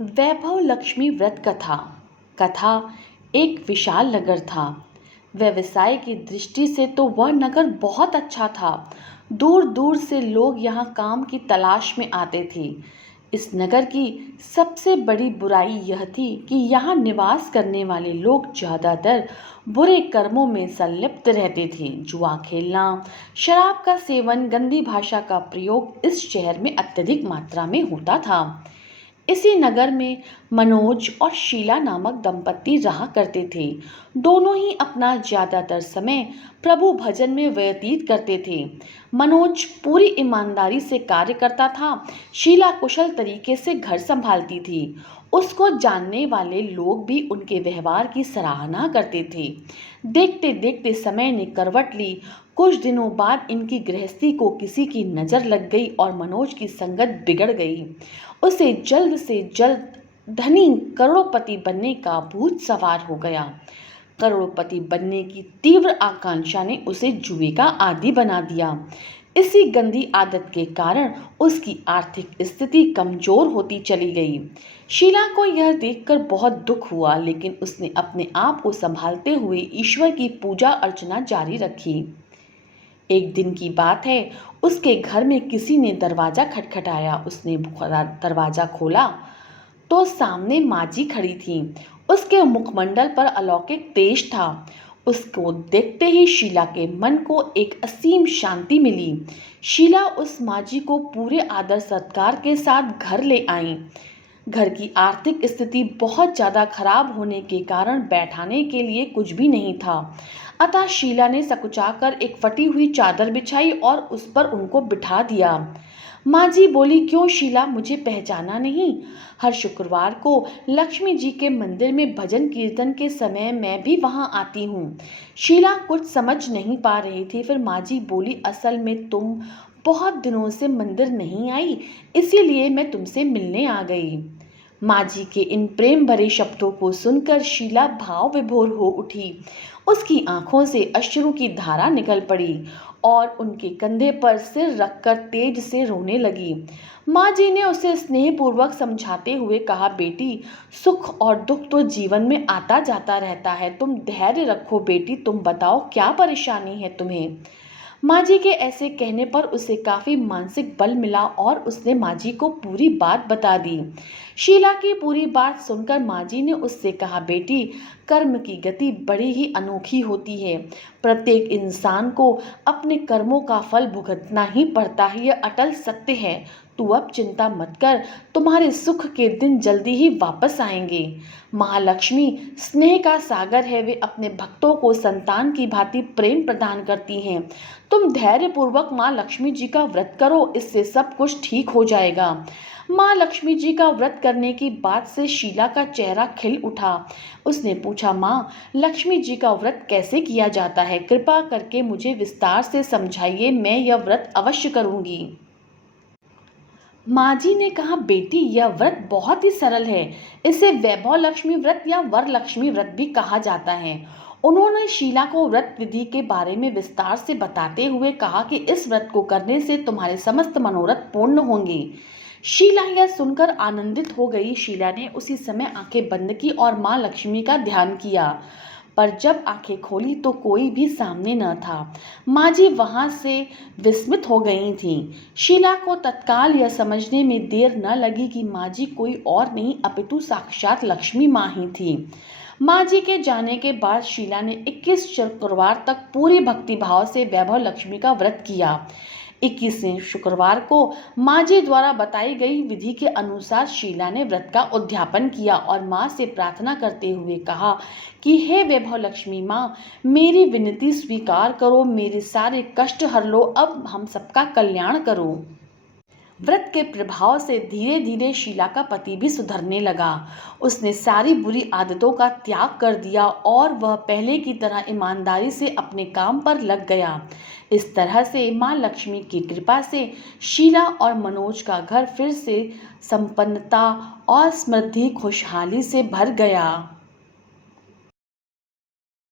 वैभव लक्ष्मी व्रत कथा। कथा। एक विशाल नगर था। व्यवसाय की दृष्टि से तो वह नगर बहुत अच्छा था। दूर दूर से लोग यहाँ काम की तलाश में आते थे। इस नगर की सबसे बड़ी बुराई यह थी कि यहाँ निवास करने वाले लोग ज़्यादातर बुरे कर्मों में संलिप्त रहते थे। जुआ खेलना, शराब का सेवन, गंदी भाषा का प्रयोग इस शहर में अत्यधिक मात्रा में होता था। इसी नगर में मनोज और शीला नामक दंपति रहा करते थे। दोनों ही अपना ज्यादातर समय प्रभु भजन में व्यतीत करते थे। मनोज पूरी ईमानदारी से कार्य करता था। शीला कुशल तरीके से घर संभालती थी। उसको जानने वाले लोग भी उनके व्यवहार की सराहना करते थे। देखते देखते समय ने करवट ली। कुछ दिनों बाद इनकी गृहस्थी को किसी की नज़र लग गई और मनोज की संगत बिगड़ गई। उसे जल्द से जल्द धनी करोड़पति बनने का भूत सवार हो गया। करोड़पति बनने की तीव्र आकांक्षा ने उसे जुए का आदी बना दिया। इसी गंदी आदत के कारण उसकी आर्थिक स्थिति कमजोर होती चली गई। शीला को यह देखकर बहुत दुख हुआ, लेकिन उसने अपने आप को संभालते हुए ईश्वर की पूजा अर्चना जारी रखी। एक दिन की बात है, उसके घर में किसी ने दरवाजा खटखटाया। उसने दरवाजा खोला तो सामने माँ जी खड़ी थी। उसके मुखमंडल पर अलौकिक तेज था। उसको देखते ही शीला के मन को एक असीम शांति मिली। शीला उस माँ जी को पूरे आदर सत्कार के साथ घर ले आई। घर की आर्थिक स्थिति बहुत ज़्यादा खराब होने के कारण बैठाने के लिए कुछ भी नहीं था। अतः शीला ने सकुचाकर एक फटी हुई चादर बिछाई और उस पर उनको बिठा दिया। माँ जी बोली, क्यों शीला, मुझे पहचाना नहीं? हर शुक्रवार को लक्ष्मी जी के मंदिर में भजन कीर्तन के समय मैं भी वहाँ आती हूँ। शीला कुछ समझ नहीं पा रही थी। फिर माँ जी बोली, असल में तुम बहुत दिनों से मंदिर नहीं आई, इसीलिए मैं तुमसे मिलने आ गई। माँ जी के इन प्रेम भरे शब्दों को सुनकर शीला भाव विभोर हो उठी। उसकी आंखों से अश्रु की धारा निकल पड़ी और उनके कंधे पर सिर रखकर तेज से रोने लगी। माँ जी ने उसे स्नेहपूर्वक समझाते हुए कहा, बेटी, सुख और दुख तो जीवन में आता जाता रहता है। तुम धैर्य रखो बेटी। तुम बताओ, क्या परेशानी है तुम्हें? माँ जी के ऐसे कहने पर उसे काफ़ी मानसिक बल मिला और उसने माँ जी को पूरी बात बता दी। शीला की पूरी बात सुनकर माँ जी ने उससे कहा, बेटी, कर्म की गति बड़ी ही अनोखी होती है। प्रत्येक इंसान को अपने कर्मों का फल भुगतना ही पड़ता है, यह अटल सत्य है। तू अब चिंता मत कर, तुम्हारे सुख के दिन जल्दी ही वापस आएंगे। महालक्ष्मी स्नेह का सागर है। वे अपने भक्तों को संतान की भांति प्रेम प्रदान करती हैं। तुम धैर्यपूर्वक माँ लक्ष्मी जी का व्रत करो, इससे सब कुछ ठीक हो जाएगा। माँ लक्ष्मी जी का व्रत करने की बात से शीला का चेहरा खिल उठा। उसने पूछा, माँ, लक्ष्मी जी का व्रत कैसे किया जाता है? कृपा करके मुझे विस्तार से समझाइए, मैं यह व्रत अवश्य करूँगी। माँ जी ने कहा, बेटी, यह व्रत बहुत ही सरल है। इसे वैभव लक्ष्मी व्रत या वर लक्ष्मी व्रत भी कहा जाता है। उन्होंने शीला को व्रत विधि के बारे में विस्तार से बताते हुए कहा कि इस व्रत को करने से तुम्हारे समस्त मनोरथ पूर्ण होंगे। शीला यह सुनकर आनंदित हो गई। शीला ने उसी समय आंखें बंद की और माँ लक्ष्मी का ध्यान किया, पर जब आंखें खोली तो कोई भी सामने न था। माँ जी वहाँ से विस्मित हो गई थीं। शीला को तत्काल यह समझने में देर न लगी कि माँ जी कोई और नहीं अपितु साक्षात लक्ष्मी माँ ही थी। माँ जी के जाने के बाद शीला ने 21 शुक्रवार तक पूरी भक्तिभाव से वैभव लक्ष्मी का व्रत किया। 21वें शुक्रवार को माँ जी द्वारा बताई गई विधि के अनुसार शीला ने व्रत का उद्यापन किया और माँ से प्रार्थना करते हुए कहा कि हे वैभव लक्ष्मी माँ, मेरी विनती स्वीकार करो, मेरे सारे कष्ट हर लो, अब हम सबका कल्याण करो। व्रत के प्रभाव से धीरे धीरे शीला का पति भी सुधरने लगा। उसने सारी बुरी आदतों का त्याग कर दिया और वह पहले की तरह ईमानदारी से अपने काम पर लग गया। इस तरह से माँ लक्ष्मी की कृपा से शीला और मनोज का घर फिर से संपन्नता और समृद्धि खुशहाली से भर गया।